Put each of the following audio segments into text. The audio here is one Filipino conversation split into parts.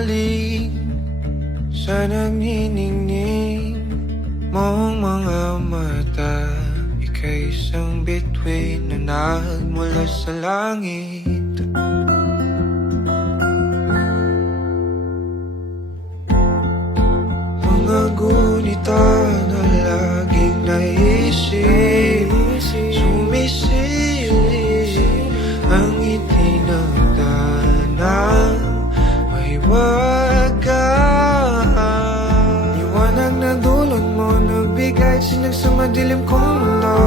maling sa nagniningning mong mga mata. Ika'y isang bituin na nagmula sa langit. Mga gunita na laging naisip, sumisilip ang itinagdanang mahiwagaan. Liwanag na dulot mo, nagbigay sinag sa madilim kong mundo.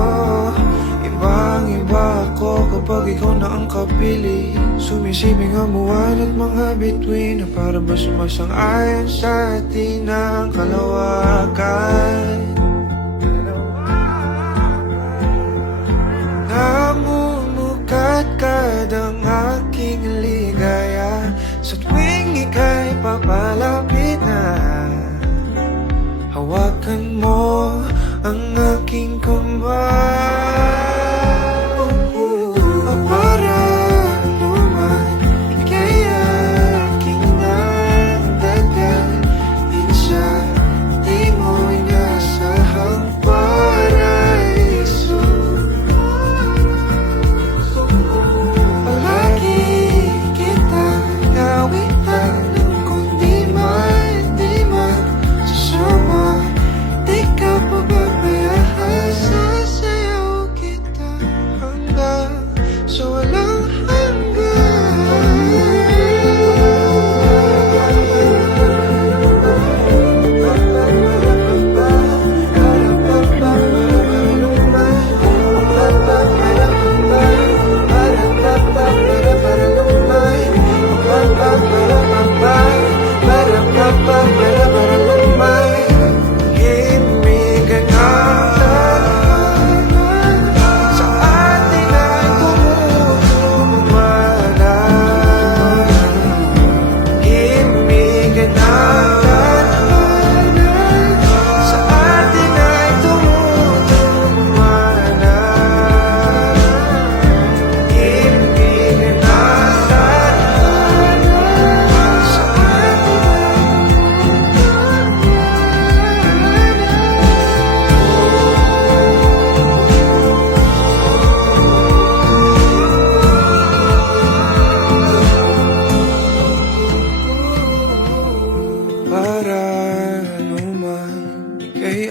Ibang-iba ako kapag ikaw na ang kapiling. Sumisibing ang buwan at mga bituin na para ba sumasang-ayon sa atin ang kalawakan. Namumukat kadang aking ligaya sa tuwing ika'y papalapit na. Hawakan mo ang aking kamay.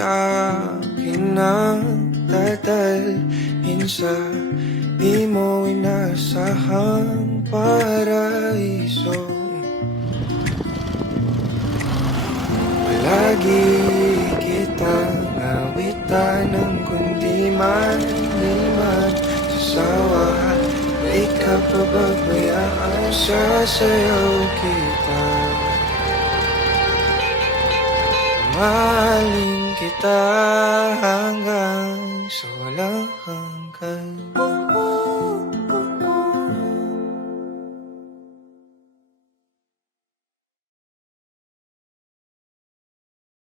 Akin ang tatalhin sa di mo inasahang paraiso. Palagi kitang awitan ng kundi man di man sasawa. Di ka pababayaan, sasayaw kita. Mahalin kita hanggang sa walang hanggan.